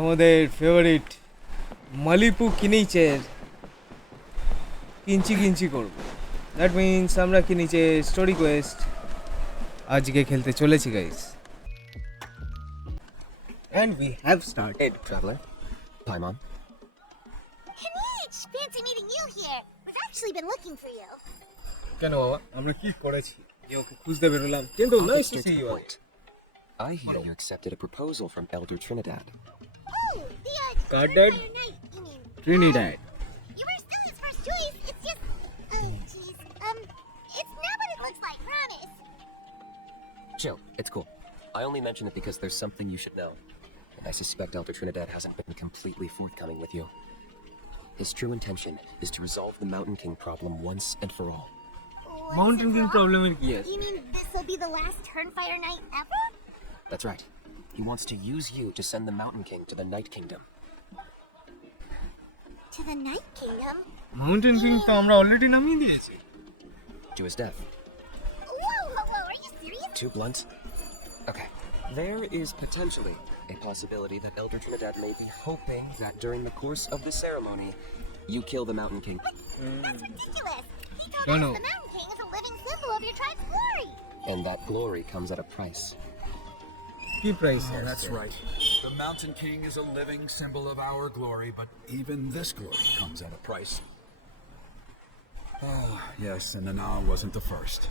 আমাদের ফেভারিট মালিপু কিনিচের কিঞ্চি কিঞ্চি করব। That means আমরা কিনিচের স্টোরি কোয়েস্ট আজকে খেলতে চলেছি guys. And we have started. Traveler, Paimon. Kinich! Fancy meeting you here. We've actually been looking for you. কেন বাবা আমরা কি করেছি যে ওকে খুঁজতে বেরোলাম? কিন্তু nice to see you. I hear you accepted a proposal from Elder Trinidad. Oh, the Guarded? Knight, you mean? Trinidad. You were still his first choice. It's just, jeez, it's not what it looks like. Promise. Chill, it's cool. I only mention it because there's something you should know. And I suspect Elder Trinidad hasn't been completely forthcoming with you. His true intention is to resolve the Mountain King problem once and for all. Mountain King problem এর কি আছে? You mean this will be the last Turnfire Night ever? That's right. He wants to use you to send the Mountain King to the Night Kingdom. To the Night Kingdom? Mountain King তো আমরা already নামিয়ে দিয়েছি। To his death. Whoa, are you serious? Too blunt? Okay. There is potentially a possibility that Elder Trinidad may be hoping that during the course of the ceremony, you kill the Mountain King. That's ridiculous. He told us the Mountain King is a living symbol of your tribe's glory. And that glory comes at a price. কি price? That's right. The Mountain King is a living symbol of our glory, but even this glory comes at a price. Oh, yes, and Nana wasn't the first.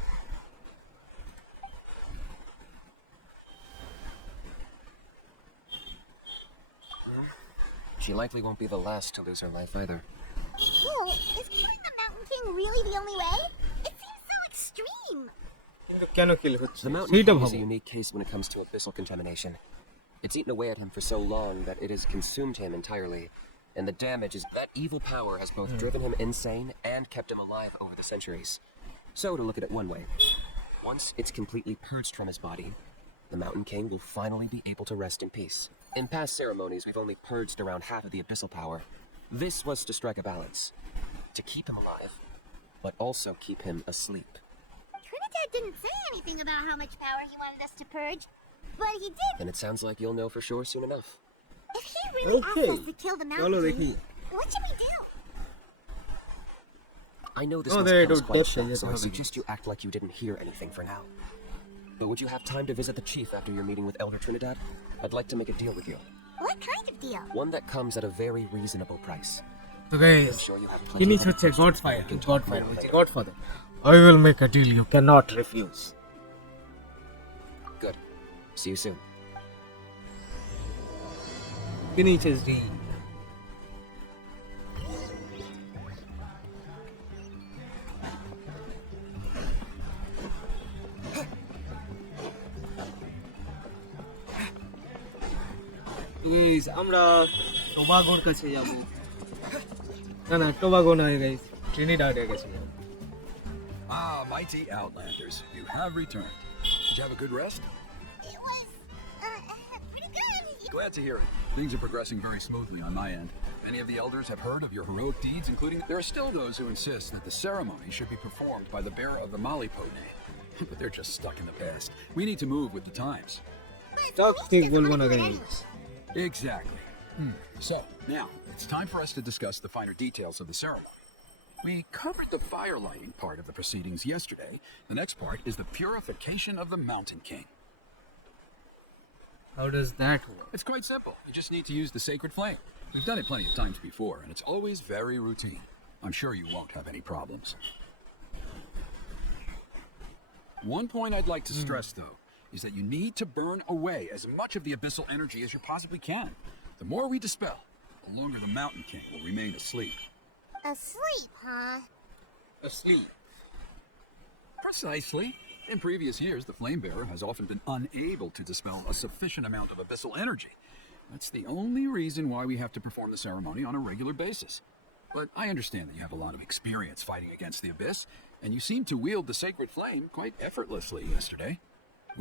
She likely won't be the last to lose her life either. Well, is killing the Mountain King really the only way? It seems so extreme. কিন্তু কেন কিল হচ্ছে? The Mountain সেইটা King is ভাবো। a unique case when it comes to abyssal contamination. It's eaten away at him for so long that it has consumed him entirely. And the damage is that evil power has both driven him insane and kept him alive over the centuries. So, to look at it one way, once it's completely purged from his body, the Mountain King will finally be able to rest in peace. In past ceremonies, we've only purged around half of the abyssal power. This was to strike a balance. To keep him alive, but also keep him asleep. Trinidad didn't say anything about how much power he wanted us to purge, but he did. And it sounds like you'll know for sure soon enough. If he really Okay. asks us to kill the চলো Mountain দেখি। King, what should we do? I know this Oh, must there, come as don't quite a touch shock, it, so I don't suggest you act like you didn't hear anything for now. But would you have time to visit the chief after your meeting with Elder Trinidad? I'd like to make a deal with you. What kind of deal? One that comes at a very reasonable price. তো guys I'm sure you have plenty কিনিচ of হচ্ছে other গডফায়ার, questions. গডফায়ার বলছি godfather. I will make a deal you cannot refuse. Good. See you soon. Kinich's deal. Guys আমরা টোবাগোর কাছে যাব। না Tobago নয় guys, ট্রিনিডাডের কাছে যাব। Ah, mighty Outlanders, you have returned. Did you have a good rest? It was, pretty good. Glad to hear it. Things are progressing very smoothly on my end. Many of the elders have heard of your heroic deeds, including there are still those who insist that the ceremony should be performed by the bearer of the Malipone. But they're just stuck in the past. We need to move with the times. টক ঠিক বলবো না guys. Exactly. So, now, it's time for us to discuss the finer details of the ceremony. We covered the fire lighting part of the proceedings yesterday. The next part is the purification of the Mountain King. How does that work? It's quite simple. You just need to use the sacred flame. We've done it plenty of times before, and it's always very routine. I'm sure you won't have any problems. One point I'd like to stress, though, is that you need to burn away as much of the abyssal energy as you possibly can. The more we dispel, the longer the Mountain King will remain asleep. Asleep, huh? Asleep. Precisely. In previous years, the Flamebearer has often been unable to dispel a sufficient amount of abyssal energy. That's the only reason why we have to perform the ceremony on a regular basis. But I understand that you have a lot of experience fighting against the Abyss, and you seem to wield the sacred flame quite effortlessly yesterday.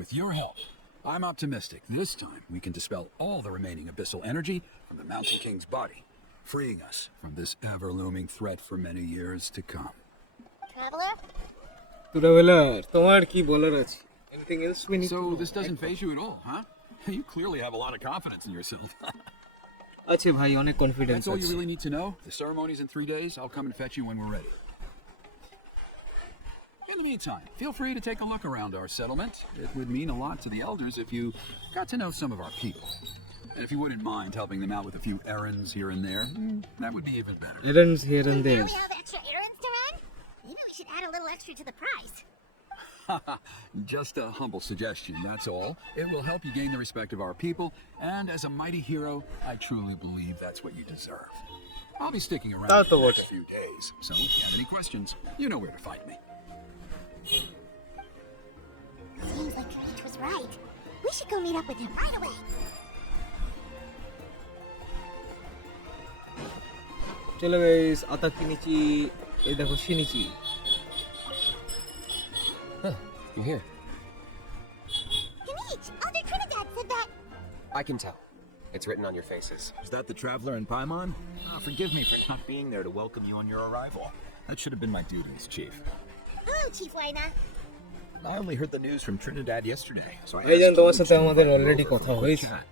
With your help, I'm optimistic this time we can dispel all the remaining abyssal energy from the Mountain King's body, freeing us from this ever-looming threat for many years to come. Traveler? Traveller, তোমার কি বলার আছে? Anything else we need to So know? this doesn't faze you at all, huh? You clearly have a lot of confidence in yourself. আছে ভাই, অনেক confidence That's all you আছে। really need to know? The ceremony's in 3 days. I'll come and fetch you when we're ready. In the meantime, feel free to take a look around our settlement. It would mean a lot to the elders if you got to know some of our people. And if you wouldn't mind helping them out with a few errands here and there, that would be even better. Errands here and We there. really have extra errands to run? Maybe we should add a little extra to the price. Just a humble suggestion, that's all. It will help you gain the respect of our people, and as a mighty hero, I truly believe that's what you deserve. I'll be sticking around That's for the the next few days, so if you have any questions, you know where to find me. Seems like Kinich was right. We should go meet up with him right away. চলো guys, আতা কিনিচি, এই দেখো Shinichi. You're here. Kinich, Elder Trinidad said that. I can tell. It's written on your faces. Is that the traveler in Paimon? Forgive me for not being there to welcome you on your arrival. That should have been my duties, Chief. Hello, Chief Waina. I only heard the news from Trinidad yesterday, so I ভাইজান, asked তোমার you সাথে to আমাদের invite already you over কথা for a quick হয়েছে। chat.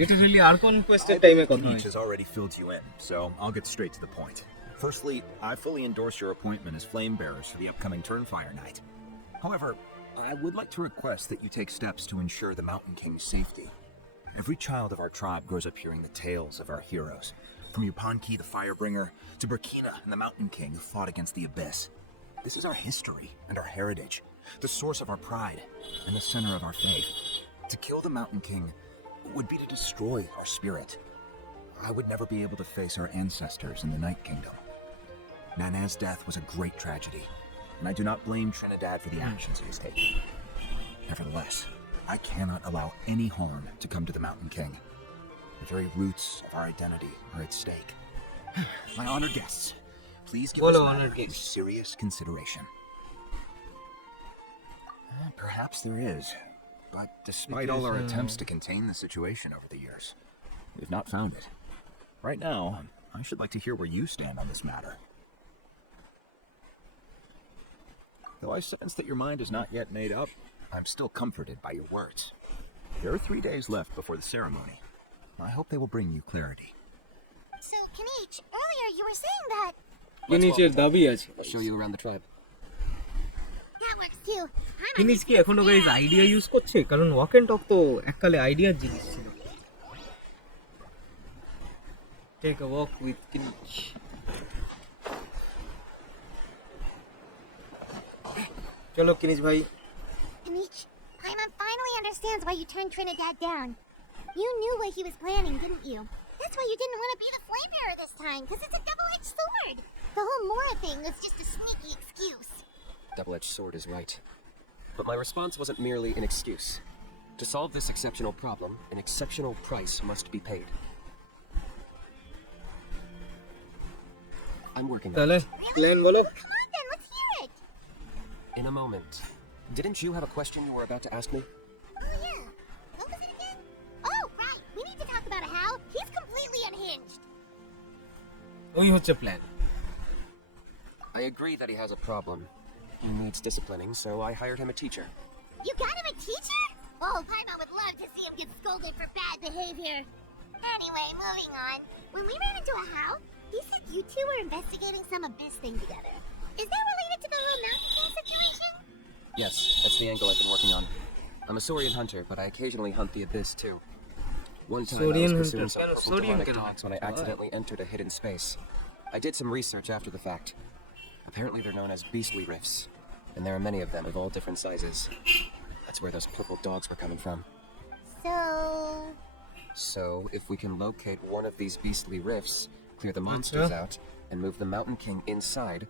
Literally argon কোয়েস্টের I টাইমে believe কথা Kinich হয়। has already filled you in, so I'll get straight to the point. Firstly, I fully endorse your appointment as flame bearers for the upcoming Turnfire night. However, I would like to request that you take steps to ensure the Mountain King's safety. Every child of our tribe grows up hearing the tales of our heroes, from Yupanqui the Firebringer to Burkina and the Mountain King who fought against the Abyss. This is our history and our heritage, the source of our pride and the center of our faith. To kill the Mountain King would be to destroy our spirit. I would never be able to face our ancestors in the Night Kingdom. Nana's death was a great tragedy, and I do not blame Trinidad for the actions he has taken. Nevertheless, I cannot allow any harm to come to the Mountain King. The very roots of our identity are at stake. My honored guests, please give Hello, this honored matter your guests. serious consideration. Perhaps there is, but despite all our attempts to contain the situation over the years, we've not found it. Right now, I should like to hear where you stand on this matter. Though I sense that your mind is not yet made up, I'm still comforted by your words. There are 3 days left before the ceremony. I hope they will bring you clarity. So, Kinich, earlier you were saying that. কিনিচের দাবি আছে। I'll show you around the tribe. That works too. I'm কিনিচ কি এখনো guys idea use করছে? কারণ walk and টক তো এককালে আইডিয়ার জিনিস ছিল। Take a walk with Kinich. চলো কিনিচ ভাই। Kinich, Paimon finally understands why you turned Trinidad down. You knew what he was planning, didn't you? That's why you didn't want to be the flame bearer this time, because it's a double-edged sword. The whole Mora thing was just a sneaky excuse. Double-edged sword is right. But my response wasn't merely an excuse. To solve this exceptional problem, an exceptional price must be paid. I'm working on তাহলে it. Plan বলো। Come on then, let's hear it. In a moment. Didn't you have a question you were about to ask me? Oh yeah. What was it again? Oh, right. We need to talk about how he's completely unhinged. ওই হচ্ছে plan. I agree that he has a problem. He needs disciplining, so I hired him a teacher. You got him a teacher? Oh, Paimon would love to see him get scolded for bad behavior. Anyway, moving on. When we ran into a house, he said you two were investigating some Abyss thing together. Is that related to the whole Mountain King situation? Yes, that's the angle I've been working on. I'm a Saurian hunter, but I occasionally hunt the Abyss too. One time Saurian I was pursuing hunter. some Saurian demonic hunter. dogs when I accidentally entered a hidden space. I did some research after the fact. Apparently they're known as beastly rifts, and there are many of them of all different sizes. That's where those purple dogs were coming from. So, So, if we can locate one of these beastly rifts, clear the monsters Yeah. out, and move the Mountain King inside,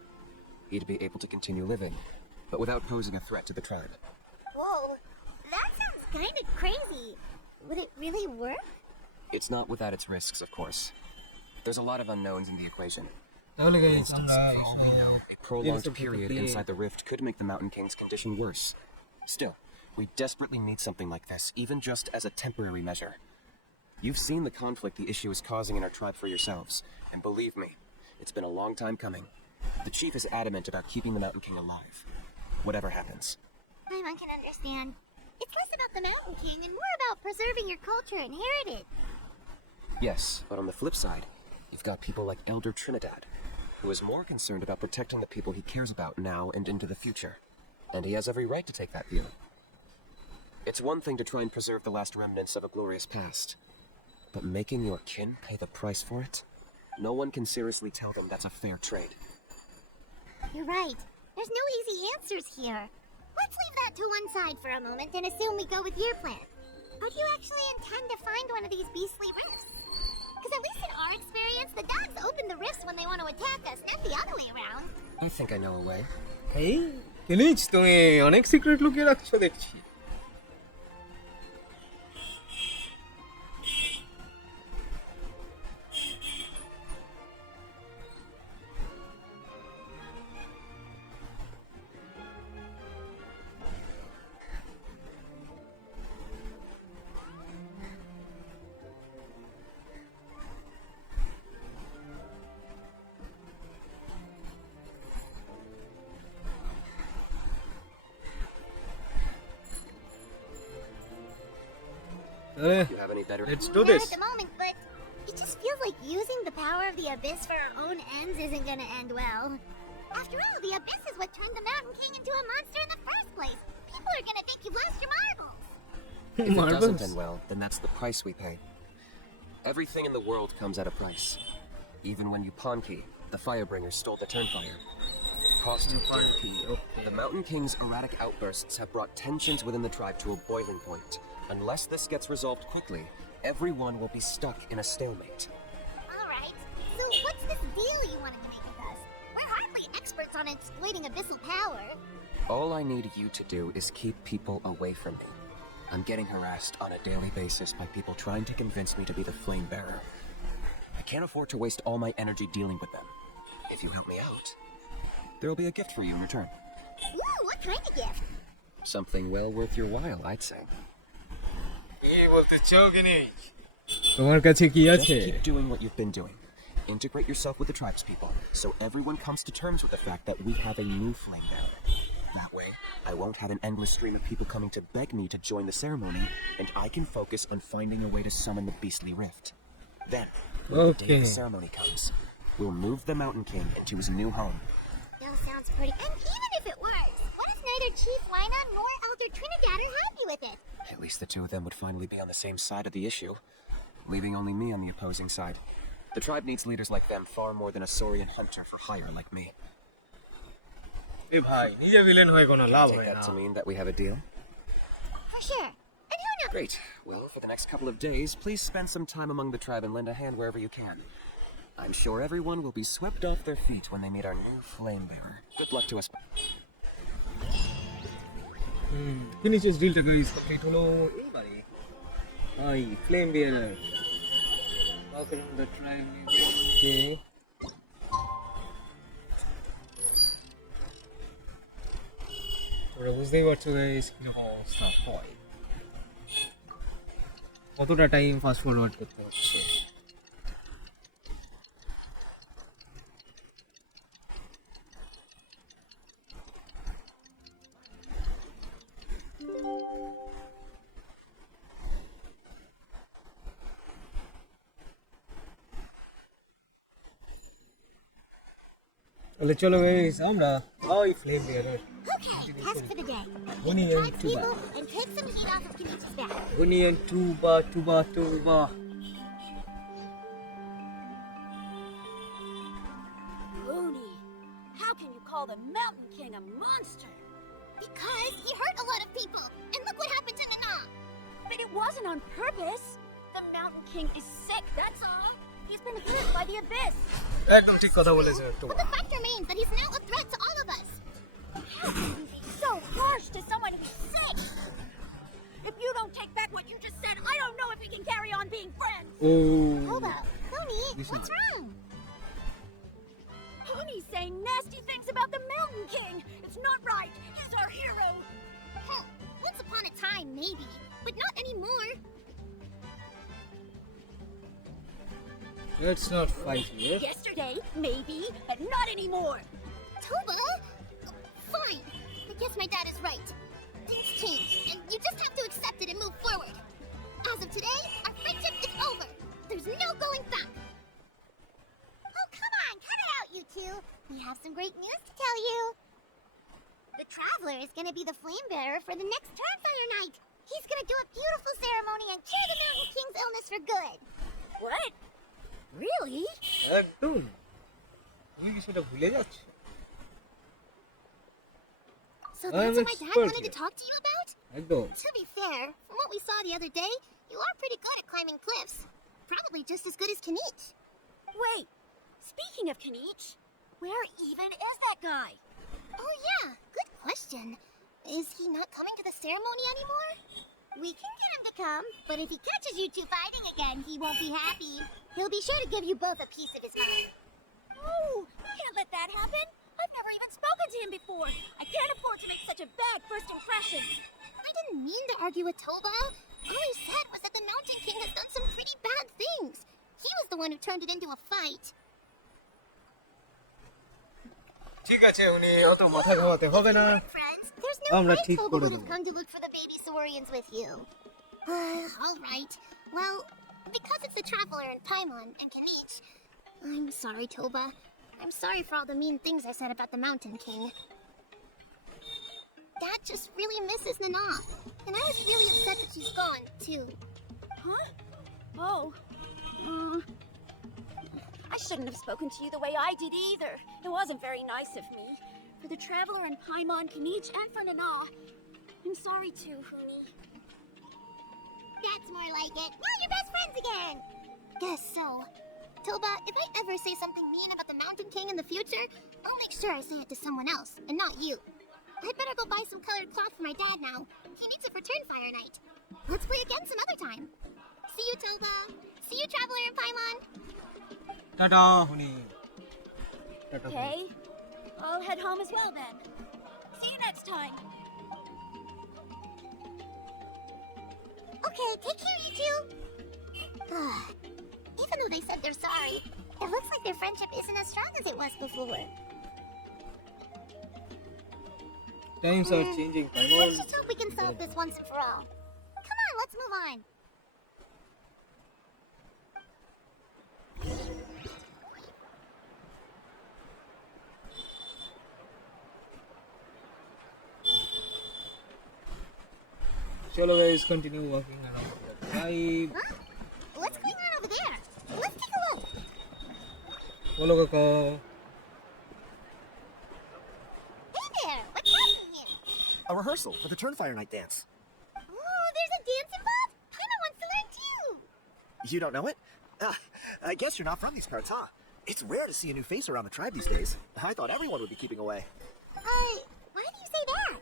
he'd be able to continue living, but without posing a threat to the tribe. whoa, that sounds kind of crazy. Would it really work? It's not without its risks, of course. There's a lot of unknowns in the equation. তাহলে guys আমরা A prolonged Yes, period okay. inside the rift could make the Mountain King's condition worse. Still, we desperately need something like this, even just as a temporary measure. You've seen the conflict the issue is causing in our tribe for yourselves, and believe me, it's been a long time coming. The chief is adamant about keeping the Mountain King alive, whatever happens. Paimon can understand. It's less about the Mountain King and more about preserving your culture and heritage. Yes, but on the flip side, you've got people like Elder Trinidad, who is more concerned about protecting the people he cares about now and into the future. And he has every right to take that view. It's one thing to try and preserve the last remnants of a glorious past, but making your kin pay the price for it? No one can seriously tell them that's a fair trade. You're right. There's no easy answers here. Let's leave that to one side for a moment and assume we go with your plan. How do you actually intend to find one of these beastly rifts? Because at least in our experience, the dogs open the rifts when they want to attack us, not the other way around. I think I know a way. এই কিনিচ তুমি অনেক secret লুকিয়ে রাখছো দেখছি আরে You have any better? let's do Not this at the moment, but it just feels like using the power of the Abyss for our own ends isn't gonna end well. After all, the Abyss is what turned the Mountain King into a monster in the first place. People are gonna think you've lost your marbles. If it doesn't marbles end well, then that's the price we pay. Everything in the world comes at a price. Even when Yupanqui, the Firebringer, stole the Turnfire. Cost dear. The Mountain King's erratic outbursts have brought tensions within the tribe to a boiling point. Unless this gets resolved quickly, everyone will be stuck in a stalemate. Alright, so what's this deal you wanted to make with us? We're hardly experts on exploiting abyssal power. All I need you to do is keep people away from me. I'm getting harassed on a daily basis by people trying to convince me to be the flame bearer. I can't afford to waste all my energy dealing with them. If you help me out, there'll be a gift for you in return. Ooh, what kind of gift? Something well worth your while, I'd say. কি বলতে চাও কিনিচ তোমার কাছে কি Just আছে keep doing what you've been doing. Integrate yourself with the tribespeople, so everyone comes to terms with the fact that we have a new flame bearer. That way, I won't have an endless stream of people coming to beg me to join the ceremony, and I can focus on finding a way to summon the beastly rift. Then, when the day of the ceremony comes, we'll move the Mountain King into his new home. That sounds pretty. And even if it works, what if neither Chief Lina nor Elder Trinidad are happy with it? At least the two of them would finally be on the same side of the issue, leaving only me on the opposing side. The tribe needs leaders like them far more than a Saurian hunter for hire like me. এ ভাই নিজে villain হয়ে কোনো লাভ Take হয় that না to mean that we have a deal? For sure. And who knows? Great. Well, for the next couple of days, please spend some time among the tribe and lend a hand wherever you can. I'm sure everyone will be swept off their feet when they meet our new flame bearer. Good luck to us. কিনিচের ডিলটা guys complete হলো এইবারে high flame bearer walk around the tribe okay তোমরা বুঝতেই পারছো guys কিরকম অবস্থা হয় কতটা টাইম ফাস্ট ফরওয়ার্ড করতে হচ্ছে তাহলে চলো গাইস আমরা ওই flame bearer Okay, task for the day. Winnie Get and the Tuba. people and take some heat off of Kenichi's back. Winnie and Tuba. Rooney, how can you call the Mountain King a monster? Because he hurt a lot of people. And look what happened to Nana. But it wasn't on purpose. The Mountain King is sick, that's all. He's been hurt by the Abyss. একদম ঠিক কথা বলেছে But Tuba the fact remains that he's now a threat to all of us. How can you be so harsh to someone who's sick? If you don't take back what you just said, I don't know if we can carry on being friends. Hold up. Tony, Listen. what's wrong? Rooney's saying nasty things about the Mountain King. It's not right. He's our hero. Hell, once upon a time, maybe. But not anymore. Let's not fight here. Yesterday, maybe, but not anymore. Toba? Fine. I guess my dad is right. Things change, and you just have to accept it and move forward. As of today, our friendship is over. There's no have some great news to tell you. The Traveler is gonna be the flame bearer for the next Turnfire Night. He's gonna do a beautiful ceremony and cure the Mountain King's illness for good. What? Really? একদম তুমি কি সেটা ভুলে যাচ্ছ? So that's what my dad expert wanted to here. talk to you about? একদম To be fair, from what we saw the other day, you are pretty good at climbing cliffs. Probably just as good as Kinich. Wait, speaking of Kinich, where even is that guy? Oh yeah, good question. Is he not coming to the ceremony anymore? We can get him to come, but if he catches you two fighting again, he won't be happy. He'll be sure to give you both a piece of his mind. Oh, can't let that happen. I've never even spoken to him before. I can't afford to make such a bad first impression. I didn't mean to argue with Toba. All I said was that the Mountain King has done some pretty bad things. He was the one who turned it into a fight. ঠিক আছে উনি অত মাথা ঘামাতে হবে না Friends, there's no আমরা way ঠিক Toba করে would have দেব come to look for the baby Saurians with you. All right. Well, because it's the Traveler and Paimon and Kinich, I'm sorry, Toba. I'm sorry for all the mean things I said about the Mountain King. Dad just really misses Nana, and I was really upset that she's gone, too. Huh? Oh. I shouldn't have spoken to you the way I did either. It wasn't very nice of me. For the Traveler and Paimon, Kinich, and for Nana. I'm sorry too, Huni. That's more like it. Now you're best friends again. Guess so. Toba, if I ever say something mean about the Mountain King in the future, I'll make sure I say it to someone else, and not you. I'd better go buy some colored cloth for my dad now. He needs it for Turnfire Night. Let's play again some other time. See you, Toba. See you, Traveler and Paimon. Tata honey tata honey. Okay. I'll head home as well then. See you next time. Okay, take care, you two. Even though they said they're sorry, it looks like their friendship isn't as strong as it was before. Times are changing Let's Paimon just hope we can solve this once and for all. Come on, let's move on. চলো guys continue walking around the tribe Huh? What's going on over there? Let's take a look. বলো কাকা Hey there, what's happening here? A rehearsal for the Turnfire Night dance. Oh, there's a dance involved? Paimon wants to learn too. You don't know it? I guess you're not from these parts, huh? It's rare to see a new face around the tribe these days. I thought everyone would be keeping away. Why do you say that?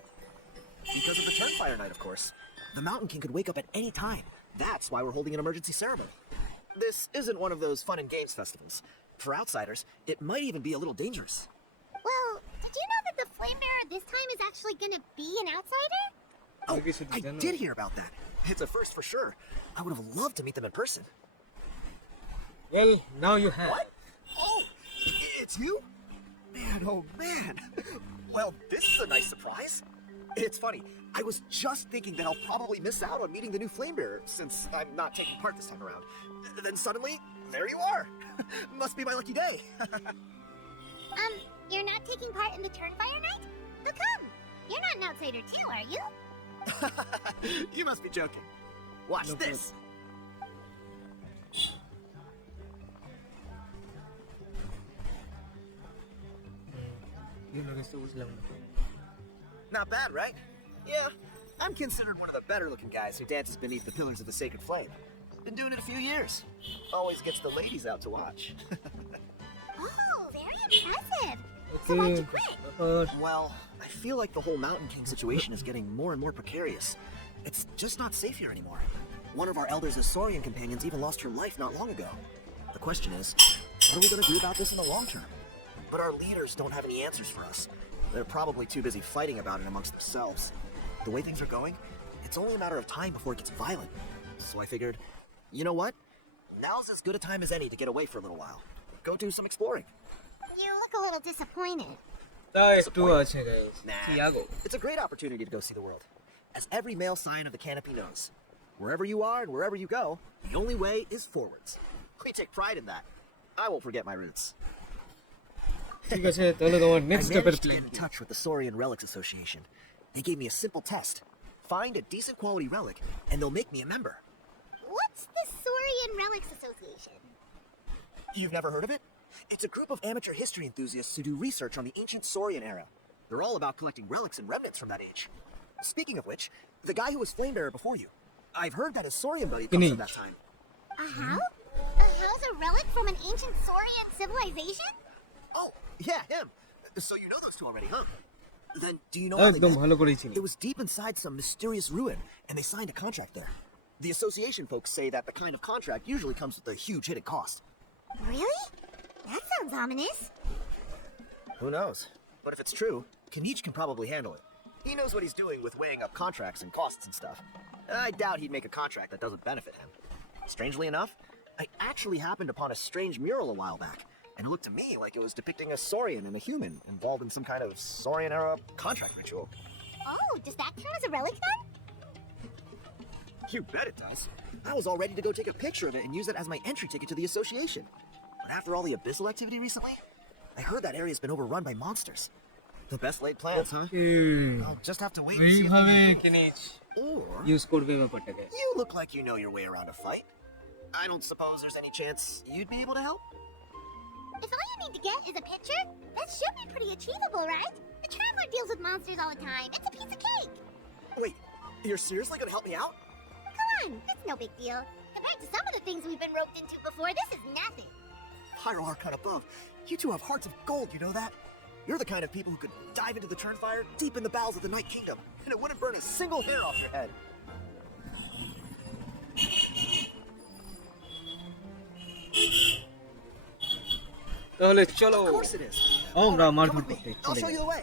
Because of the Turnfire Night, of course. The Mountain King could wake up at any time. That's why we're holding an emergency ceremony. This isn't one of those fun and games festivals. For outsiders, it might even be a little dangerous. Well, did you know that the Flame Bearer this time is actually gonna be an outsider? Oh, I guess it I didn't did know. hear about that. It's a first for sure. I would have loved to meet them in person. well now you have What? Oh, it's you? Man, oh man. Well, this is a nice surprise. It's funny. I was just thinking that I'll probably miss out on meeting the new Flame Bearer since I'm not taking part this time around. Then suddenly, there you are. Must be my lucky day. You're not taking part in the Turnfire Night? How come? You're not an outsider too, are you? You must be joking. Watch No, this. you know this was long Not bad, right? Yeah, I'm considered one of the better looking guys who dances beneath the pillars of the sacred flame. Been doing it a few years. Always gets the ladies out to watch. Oh, very impressive. So why'd you quit? Well, I feel like the whole Mountain King situation is getting more and more precarious. It's just not safe here anymore. One of our elders' Saurian companions even lost her life not long ago. The question is, what are we going to do about this in the long term? But our leaders don't have any answers for us. They're probably too busy fighting about it amongst themselves. The way things are going, it's only a matter of time before it gets violent. So I figured, you know what? Now's as good a time as any to get away for a little while. Go do some exploring. You look a little disappointed. তা একটু আছে guys Tiago It's a great opportunity to go see the world. As every male scion of the canopy knows, wherever you are and wherever you go, the only way is forwards. We take pride in that. I won't forget my roots. ঠিক আছে তাহলে তোমার I next স্টেপের managed to plan get in touch with the Saurian Relics Association. They gave me a simple test. Find a decent quality relic, and they'll make me a member. What's the Saurian Relics Association? You've never heard of it? It's a group of amateur history enthusiasts who do research on the ancient Saurian era. They're all about collecting relics and remnants from that age. Speaking of which, the guy who was Flamebearer before you, I've heard that his Saurian buddy comes from that time. A how? A how's a relic from an ancient Saurian civilization? Oh, yeah, him. So you know those two already, huh? Then do you know how they একদম met? ভালো করেই চিনি It was deep inside some mysterious ruin, and they signed a contract there. The association folks say that the kind of contract usually comes with a huge hidden cost. Really? That sounds ominous. Who knows? But if it's true, Kinich can probably handle it. He knows what he's doing with weighing up contracts and costs and stuff. I doubt he'd make a contract that doesn't benefit him. Strangely enough, I actually happened upon a strange mural a while back, and it looked to me like it was depicting a Saurian and a human involved in some kind of Saurian-era contract ritual. Oh, does that count as a relic then? You bet it does. I was all ready to go take a picture of it and use it as my entry ticket to the association. But after all the Abyssal activity recently, I heard that area's been overrun by monsters. The best laid plans, huh? I'll just have to wait and see if এইভাবে we can- কিনিচ Or use করবে ব্যাপারটাকে you look like you know your way around a fight. I don't suppose there's any chance you'd be able to help? If all you need to get is a picture, that should be pretty achievable, right? The Traveler deals with monsters all the time. It's a piece of cake. Wait, you're seriously gonna help me out? Come on, it's no big deal. Compared to some of the things we've been roped into before, this is nothing. Pyro Archon above, you two have hearts of gold, you know that? You're the kind of people who could dive into the Turnfire deep in the bowels of the Night Kingdom, and it wouldn't burn a single hair off your head. তাহলে চলো Of course it is. আমরা Come মারধর with me. করতে I'll চলে show যাই you the way.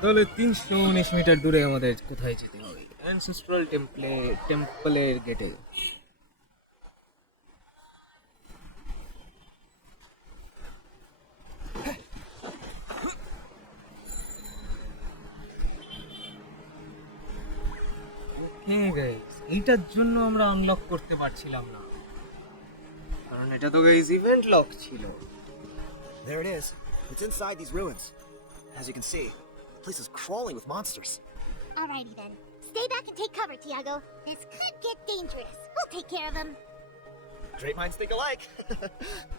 তাহলে 319 metre দূরে আমাদের কোথায় যেতে হবে অ্যানসেস্ট্রাল টেম্পলের গেটে ওকে গাইস এইটার জন্য আমরা আনলক করতে পারছিলাম না কারণ এটা তো গাইস ইভেন্ট লক ছিল There it is. It's inside these ruins. As you can see, the place is crawling with monsters. Alrighty then. Stay back and take cover, Tiago. This could get dangerous. We'll take care of him. Great minds think alike.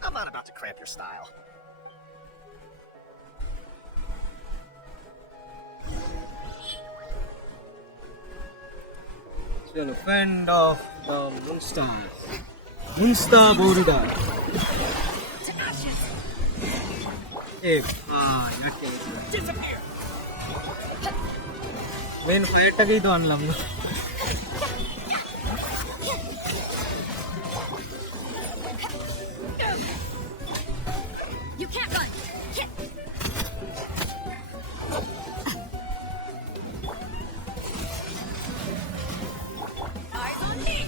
I'm not about to cramp your style. চলো friend of the Munster বোরডার এ ভাই আটকে গেছে main ফায়ারটাকেই তো আনলাম না You can't run! Eyes on me!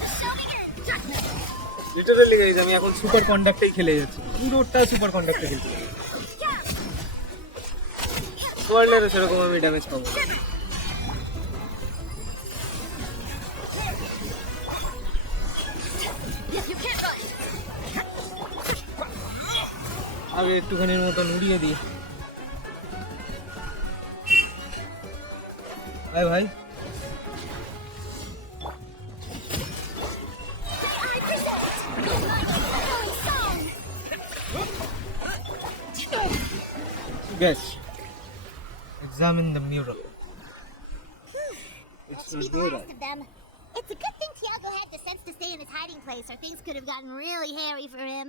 The shouting and judgment! Literally guys আমি এখন super কন্ডাক্টেই খেলে যাচ্ছি পুরোটা সুপার কন্ডাক্টে খেলছি সোয়ার্ডেরও সেরকম আমি ড্যামেজ পাবো You can't run! আগে একটুখানির মতো নুড়িয়ে দিই ভাই ভাই I present my song. Guess. Examine the mural. That It's should be not the mural. last of them. It's a good thing Tiago had the sense to stay in his hiding place, or things could have gotten really hairy for him.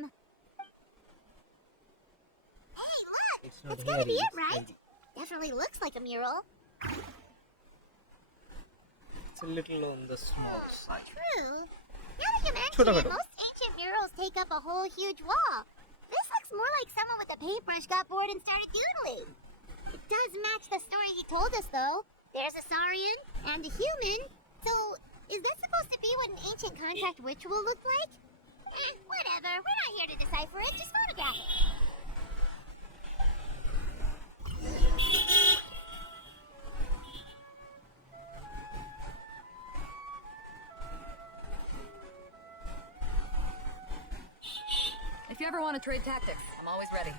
Hey, look! It's not That's gotta be hairy, it, it's right? hairy. Definitely looks like a mural. It's a little on the small side. True. Now that you mention it, Chronicles. most ancient murals take up a whole huge wall. This looks more like someone with a paintbrush got bored and started doodling. It does match the story he told us, though. There's a Saurian and a human. So, is that supposed to be what an ancient contract ritual looked like? Whatever. We're not here to decipher it. Just photograph it. If you ever want to trade tactics, I'm always ready.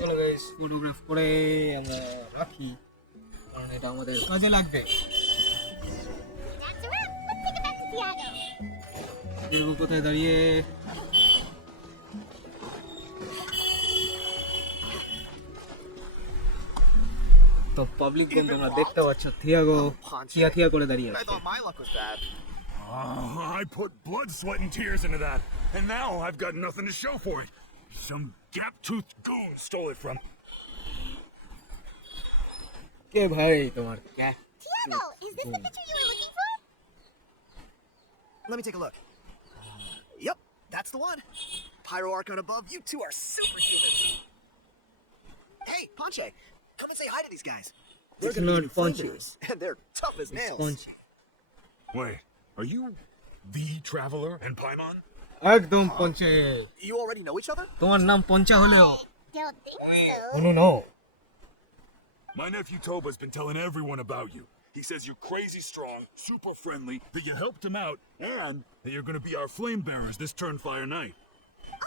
চলো guys photograph করে আমরা রাখি কারণ এটা আমাদের কাজে লাগবে That's a wrap. Let's take it back to Tiago. দেখো কোথায় দাঁড়িয়ে তো পাবলিক বন্ধু তোমরা দেখতে পাচ্ছ থিয়াগো থিয়া করে দাঁড়িয়ে I আছে thought my luck was bad. I put blood, sweat, and tears into that, and now I've got nothing to show for it. Some gap-toothed goon stole it from. কে ভাই তোমার কে Tiago, is this the picture you were looking for? Let me take a look. Yep, that's the one. Pyro Archon above, you two are superhumans. Hey, Ponche, come and say hi to these guys. They're It's gonna not be new Ponche. flamethrowers, and they're tough as nails. পঞ্চে Wait, are you the Traveler and Paimon? একদম পঞ্চে You already know each other? তোমার নাম পঞ্চা হলেও Don't think so. No no My nephew Toba's been telling everyone about you. He says you're crazy strong, super friendly, that you helped him out, and that you're gonna be our flame bearers this Turnfire night.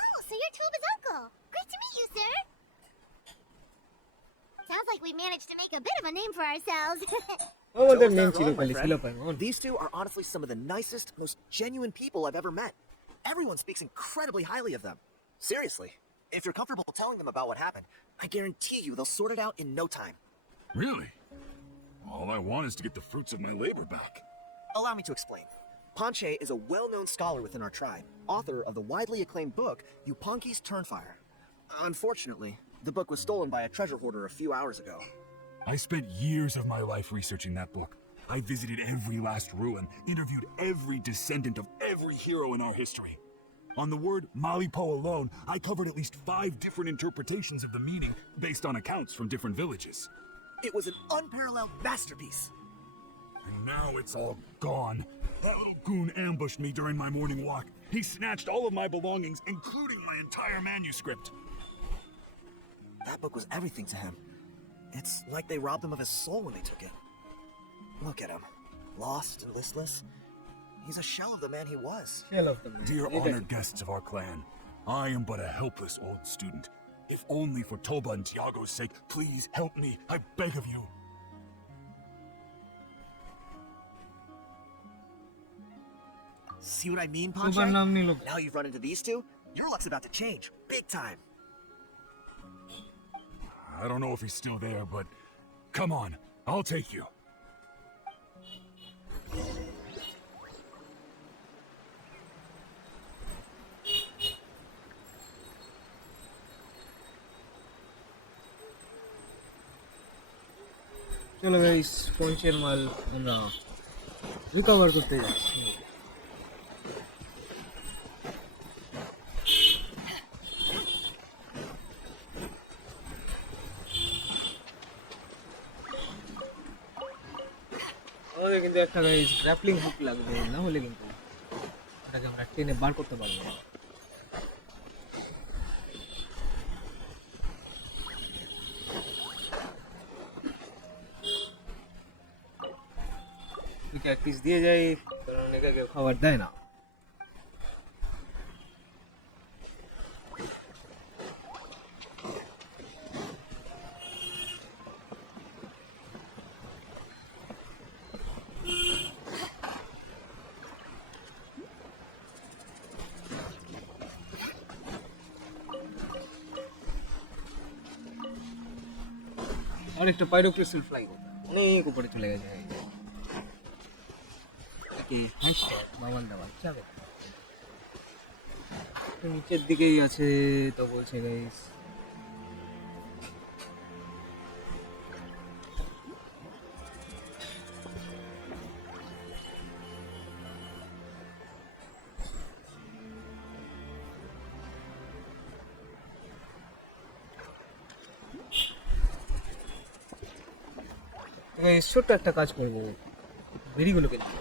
Oh, so you're Toba's uncle. Great to meet you, sir. Sounds like we managed to make a bit of a name for ourselves. আমাদের So is name that ছিল wrong, my খালি friend? ছিল পাইমন These two are honestly some of the nicest, most genuine people I've ever met. Everyone speaks incredibly highly of them. Seriously, if you're comfortable telling them about what happened, I guarantee you they'll sort it out in no time. Really? All I want is to get the fruits of my labor back. Allow me to explain. Ponche is a well-known scholar within our tribe, author of the widely acclaimed book Yupanqui's Turnfire. Unfortunately, the book was stolen by a treasure hoarder a few hours ago. I spent years of my life researching that book. I visited every last ruin, interviewed every descendant of every hero in our history. On the word Malipo alone, I covered at least 5 different interpretations of the meaning based on accounts from different villages. It was an unparalleled masterpiece. And now it's all gone. That little goon ambushed me during my morning walk. He snatched all of my belongings, including my entire manuscript. That book was everything to him. It's like they robbed him of his soul when they took it. Look at him, lost and listless. He's a shell of the man he was. Dear honored guests of our clan, I am but a helpless old student. If only for Toba and Tiago's sake, please help me, I beg of you. See what I mean, তোমার Ponche? নাম নিল Now you've run into these two, your luck's about to change, big time. I don't know if he's still there, but come on, I'll take you. চলো guys পঞ্চের মাল আমরা recover করতে যাচ্ছি আমাদের কিন্তু একটা গাইস গ্র্যাপলিং হুক লাগবে না হলে কিন্তু এটাকে আমরা টেনে বার করতে পারবো না এক পিস দিয়ে যাই কারণ এটাকে খাবার দেয় না আর একটা পাইরোক্রিস্টাল ফ্লাই অনেক উপরে চলে গেছে নিচের দিকেই আছে তো বলছে গাইস ছোট্ট একটা কাজ করবো, বেরিগুলোকে নিয়ে।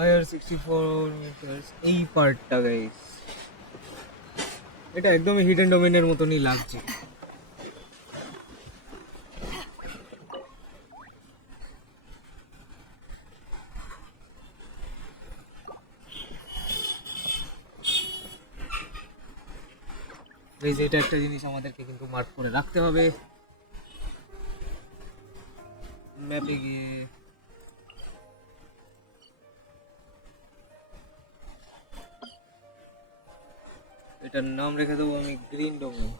Higher 64 meters এই পার্টটা গাইস, এটা একদমই হিডেন ডোমেনের মতনই লাগছে। গাইস এটা একটা জিনিস আমাদেরকে কিন্তু মার্ক করে রাখতে হবে ম্যাপে গিয়ে। এটার নাম রেখে দেবো আমি গ্রিন ডোমেন।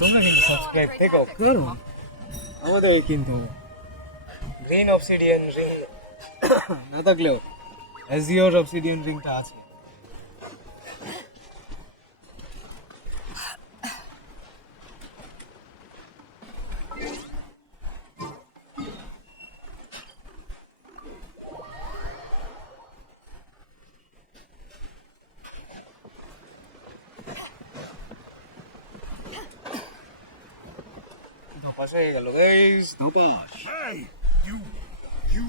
তোমরা কিন্তু সাবস্ক্রাইব দেখো করো, আমাদের কিন্তু গ্রিন অবসিডিয়ান রিং না থাকলেও অ্যাজিওর অবসিডিয়ান রিংটা আছে। ধপাস হয়ে গেল guys, ধপাস। Hey! You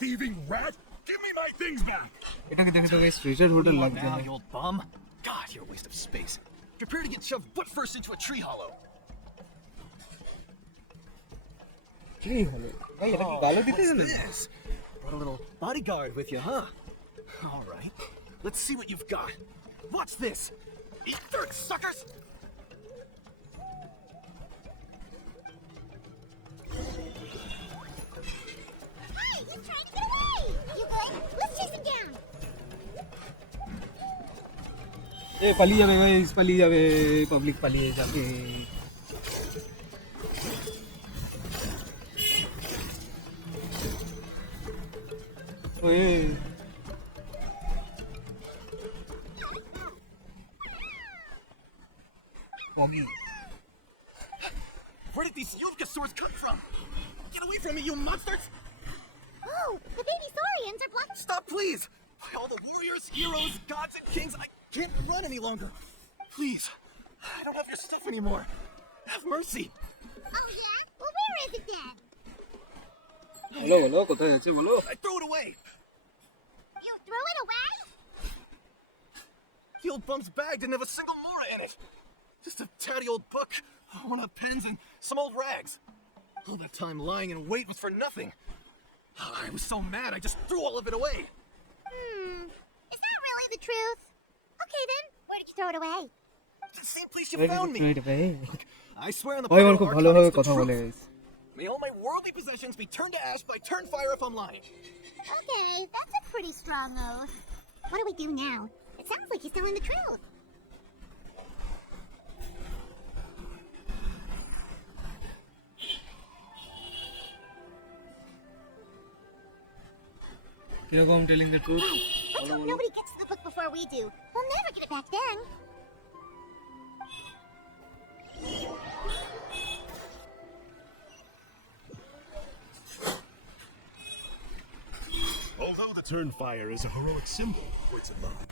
thieving rat! Give me my things back! এটাকে দেখে তো গাইস ট্রেজার হোল্ডার লাগছে Now, না। you old bum. God, you're a waste of space. Prepare to get shoved butt first into a tree hollow. কি হলো ভাই, এটা কি গালো দিতে গেলে? Yes. Brought a little bodyguard with you, huh? All right. Let's see what you've got. Watch this. Eat dirt, suckers! Hey, he's trying to get away! You good? Let's chase him down! এ পালিয়ে যাবে guys, পালিয়ে যাবে, public পালিয়ে যাবে। Way Foggy. Where did these Yuvka swords come from? Get away from me, you monsters! Oh, the baby saurians are blocking. Stop, please! By all the warriors, heroes, gods, and kings, I can't run any longer. Please, I don't have your stuff anymore. Have mercy. Oh yeah? Well, where is it then? বলো বলো কোথায় আছে বলো। I throw it away. You threw it away? The old bum's bag didn't have a single mora in it. Just a tatty old book, one of pens, and some old rags. All that time lying in wait was for nothing. I was so mad, I just threw all of it away. Is that really the truth? Okay then, where did you throw it away? The same place you Where did found you me. throw it away? I swear on the ওই আমার power খুব of ভালোভাবে Arcanics, কথা the বলে truth. Guys. May all my worldly possessions be turned to ash by Turnfire if I'm lying. Okay, that's a pretty strong oath. What do we do now? It sounds like he's telling the truth. কিরকম telling the truth? Let's hope nobody gets to the book before we do. We'll never get it back then. Although the Turnfire is a heroic symbol for its love,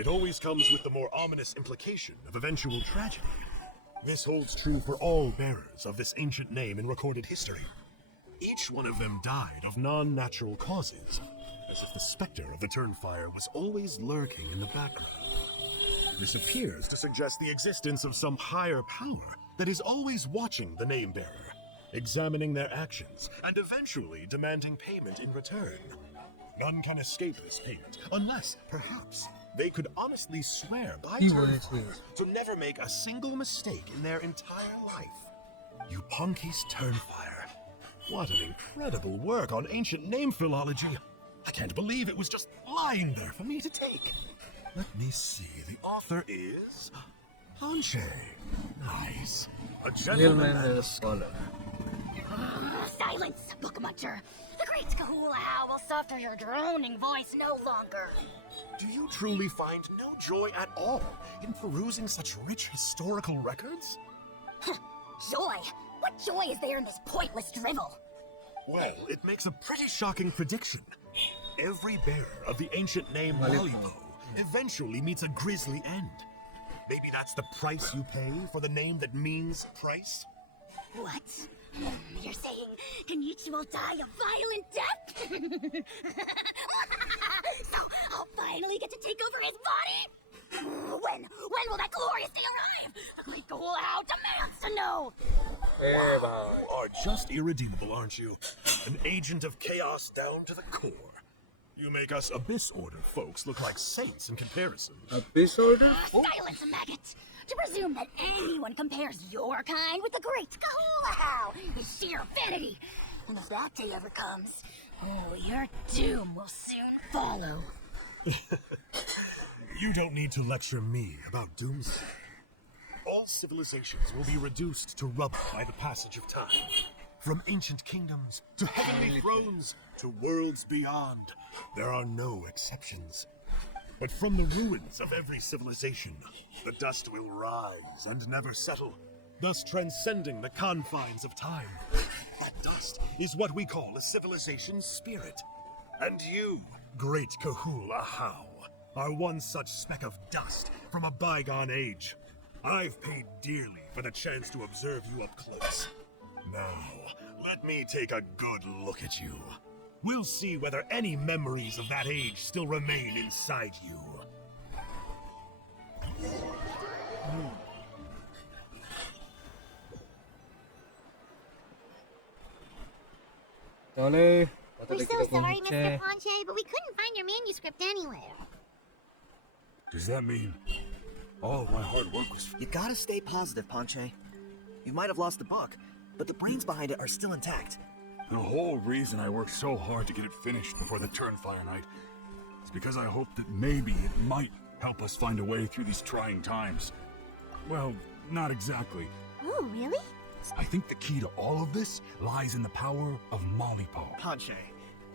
it always comes with the more ominous implication of eventual tragedy. This holds true for all bearers of this ancient name in recorded history. Each one of them died of non-natural causes, as if the specter of the Turnfire was always lurking in the background. This appears to suggest the existence of some higher power that is always watching the name-bearer, examining their actions, and eventually demanding payment in return. None can escape this payment, unless, perhaps, They could honestly swear by He Turnfire was. to never make a single mistake in their entire life. You Punky's Turnfire. What an incredible work on ancient name philology. I can't believe it was just lying there for me to take. Let me see. The author is Anjou. Nice. A gentleman Gentleman and a scholar. Silence, book muncher. The great Kahula How will suffer your droning voice no longer. Do you truly find no joy at all in perusing such rich historical records? Joy? What joy is there in this pointless drivel? Well, it makes a pretty shocking prediction. Every bearer of the ancient name Malipo. Malipo eventually meets a grisly end. Maybe that's the price you pay for the name that means price? What? You're saying Kinich will die a violent death? So I'll finally get to take over his body? When will that glorious day arrive? The great Kahula How demands to know! Hey, bhai. You are just irredeemable, aren't you? An agent of chaos down to the core. You make us Abyss Order folks look like saints in comparison. Abyssal? Silence, maggot! To presume that anyone compares your kind with the great Kahula How is sheer vanity. And if that day ever comes, your doom will soon follow. You don't need to lecture me about doomsday. All civilizations will be reduced to rubble by the passage of time. From ancient kingdoms to heavenly thrones to worlds beyond, there are no exceptions. But from the ruins of every civilization, the dust will rise and never settle, thus transcending the confines of time. That dust is what we call a civilization's spirit. And you, great Kahula How, are one such speck of dust from a bygone age. I've paid dearly for the chance to observe you up close. Now, let me take a good look at you. We'll see whether any memories of that age still remain inside you. Tole. We're so sorry, Mr. Ponche, but we couldn't find your manuscript anywhere. Does that mean all of my hard work was You gotta stay positive, Ponche. You might have lost the book, but the brains behind it are still intact. The whole reason I worked so hard to get it finished before the Turnfire night is because I hoped that maybe it might help us find a way through these trying times. Well, not exactly. Oh, really? I think the key to all of this lies in the power of Malipo. Ponche,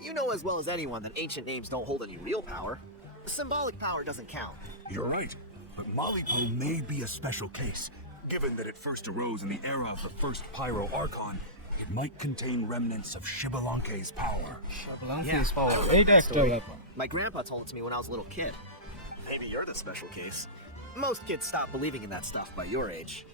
you know as well as anyone that ancient names don't hold any real power. Symbolic power doesn't count. You're right, but Malipo may be a special case. Given that it first arose in the era of the first Pyro Archon, it might contain remnants of Shibalanke's power. Shabalanke's power. 8 extra weapon. My grandpa told it to me when I was a little kid. Maybe you're the special case. Most kids stop believing in that stuff by your age.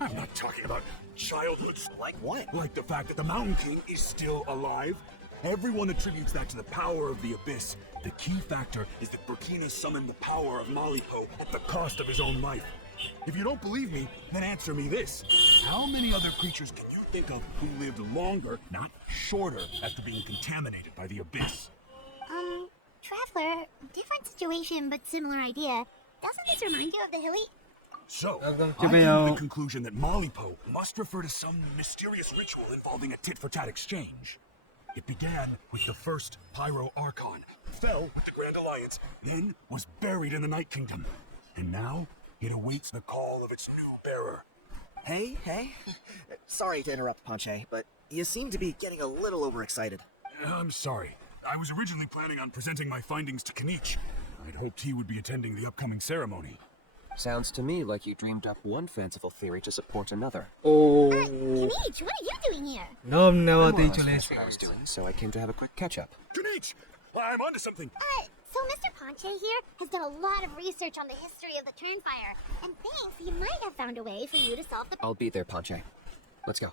I'm not talking about childhood stuff. Like what? Like the fact that the Mountain King is still alive. Everyone attributes that to the power of the Abyss. The key factor is that Burkina summoned the power of Malipo at the cost of his own life. If you don't believe me, then answer me this. How many other creatures can you think of who lived longer, not shorter, after being contaminated by the Abyss? Traveler, different situation but similar idea. Doesn't this remind you of the hilly? So, Welcome I to came to Mayo. the conclusion that Malipo must refer to some mysterious ritual involving a tit-for-tat exchange. It began with the first Pyro Archon, fell with the Grand Alliance, then was buried in the Night Kingdom. And now, it awaits the call of its new bearer. Hey. Sorry to interrupt, Ponche, but you seem to be getting a little overexcited. I'm sorry. I was originally planning on presenting my findings to Kinich. I'd hoped he would be attending the upcoming ceremony. Sounds to me like you dreamed up one fanciful theory to support another. Oh. Kinich, what are you doing here? No, never Well, they that's chale what I was doing, so I came to have a quick catch-up. Kinich! I'm onto something! So Mr. Ponche here has done a lot of research on the history of the Turnfire, and thinks he might have found a way for you to solve the... I'll be there, Ponche. Let's go.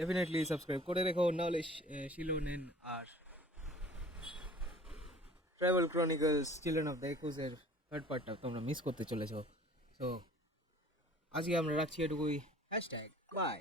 Definitely subscribe করে রেখো নাহলে Xilonen আর travel chronicles children of the echoes এর third পার্টটা তোমরা miss করতে চলেছো। So আজকে আমরা রাখছি এটুকুই। #বাই।